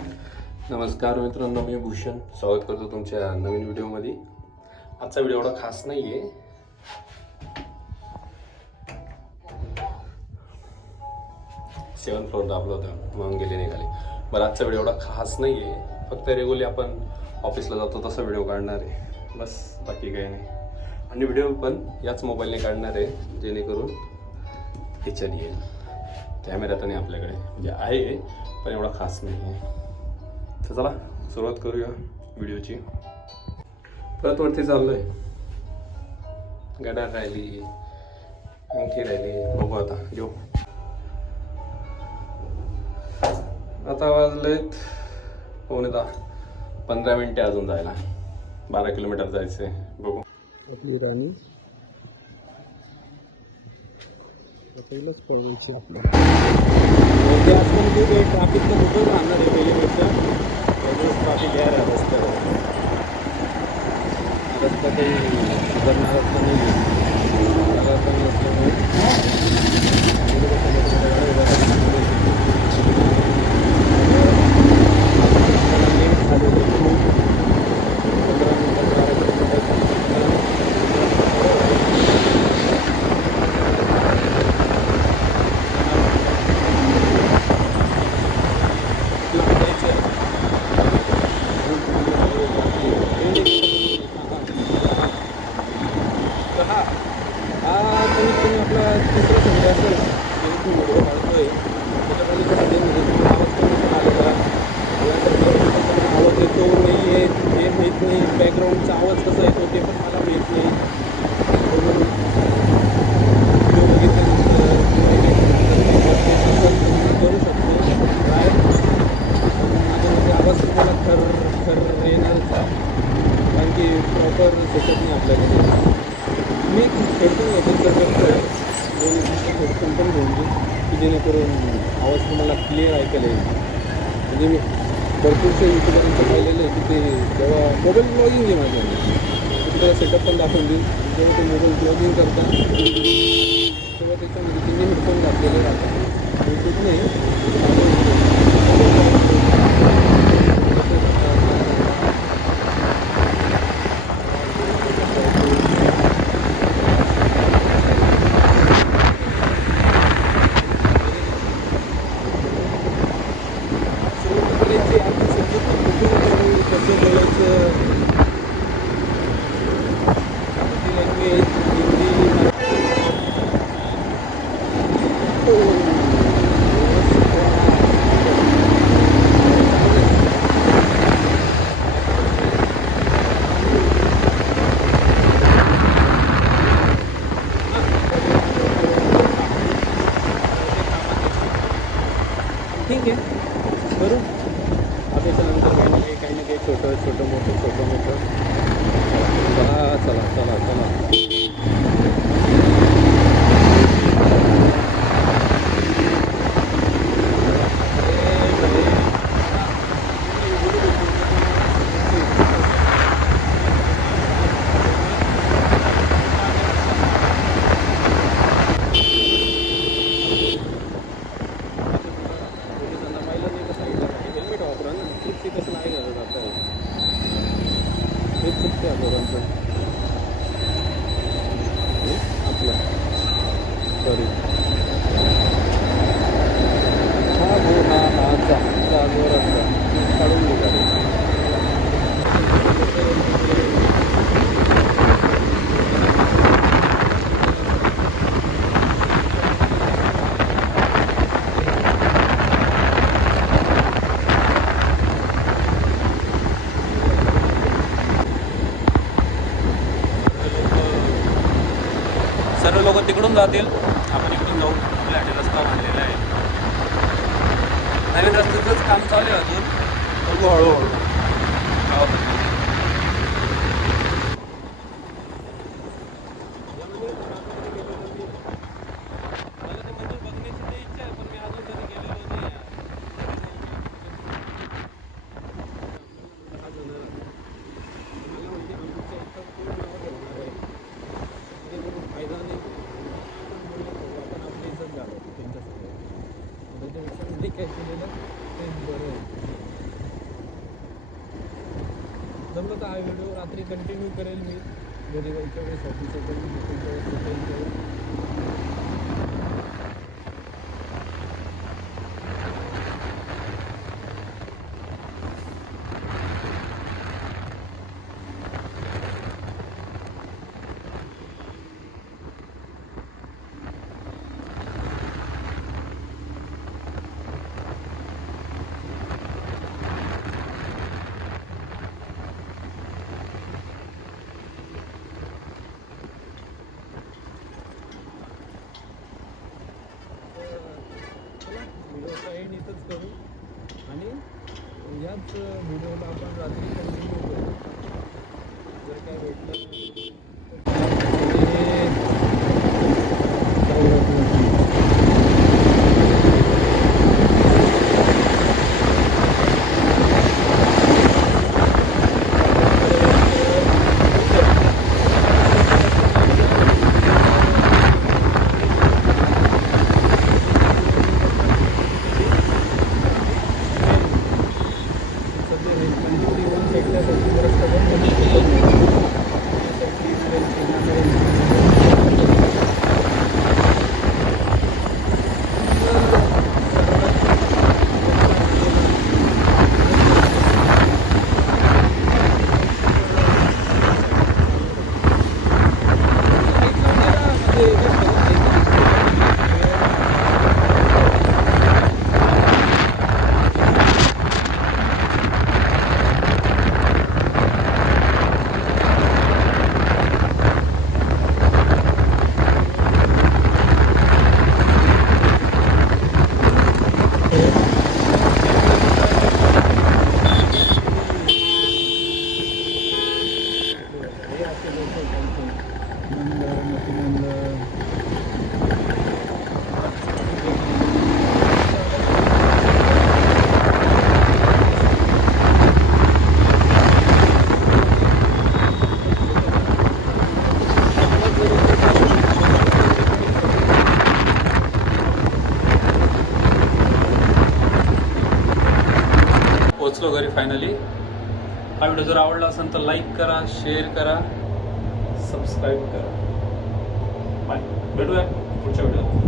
नमस्कार मित्रांनो, मी भूषण स्वागत करतो तुमच्या नवीन व्हिडिओमध्ये. आजचा व्हिडिओ एवढा खास नाही आहे. सेवन फ्लोर दाबलं होतं म्हणून गेले निघाले. बरं, आजचा व्हिडिओ एवढा खास नाही आहे. फक्त रेग्युलरली आपण ऑफिसला जातो तसा व्हिडिओ काढणार आहे, बस, बाकी काही नाही. आणि व्हिडिओ पण याच मोबाईलने काढणार आहे, जेणेकरून ह्याच्यात येईल. कॅमेरा तर नाही आपल्याकडे, म्हणजे आहे पण एवढा खास नाही आहे. तर चला सुरुवात करूया व्हिडिओची. परत वरती चाललोय. गडार राहिली, अंकी राहिली, बघू आता येऊ. आता वाजलेत 9:15. 15 मिनिटे अजून जायला. 12 किलोमीटर जायचं आहे. बघू. आपली राणी पहिलंच पोहोचली आपलं. ट्रॅफिक तर खूपच राहणार आहे पहिल्यापेक्षा. ट्रॅफिक आहे रस्त्यावर. रस्ता काही सुधारणार नाही बॅकग्राऊंडचा आवाज कसा येतो ते पण मला माहीत नाही. करू शकतो ट्राय. माझ्यामध्ये आवाज तुम्हाला खर येणारच, कारण की प्रॉपर सेटअप नाही आपल्याकडे. मी हेडफोन घेतो, हेडफोन पण घेऊन घेऊ की जेणेकरून आवाज तुम्हाला क्लिअर ऐकायला येईल. म्हणजे मी भरपूरशा युट्यूबरांचं पाहिलेलं आहे की ते जेव्हा मोबाईल ब्लॉगिंग आहे माझ्या, त्याला सेटअप पण दाखवून देईल. जेव्हा ते मोबाईल ब्लॉगिंग करतात तेव्हा त्याच्यामध्ये त्यांनी हेडफोन घातलेले राहतात. यूट्यूब नाही, ठीक आहे करू. आता त्याच्यानंतर काही ना काही छोटं मोठं. चला. सर्व लोक तिकडून जातील, आपण इकडून जाऊ. आपल्यासाठी रस्ता बांधलेला आहे. नवीन रस्त्याचंच काम चालू आहे अजून. बघू हळूहळू. काय केलेलं ते बरं आहे. जमलं तर हा व्हिडिओ रात्री कंटिन्यू करेल मी घरी जायच्या वेळेस ऑफिसच्या वेळेस. चला व्हिडिओचा एंड इथंच करू आणि याच व्हिडिओला आपण रात्री कंटिन्यू करू जर काय भेटलं पोचलो घरी फायनली. हा व्हिडिओ जर आवडला असेल तर लाईक करा, शेअर करा, सबस्क्राईब करा. बाय, भेटूया पुढच्या व्हिडिओत.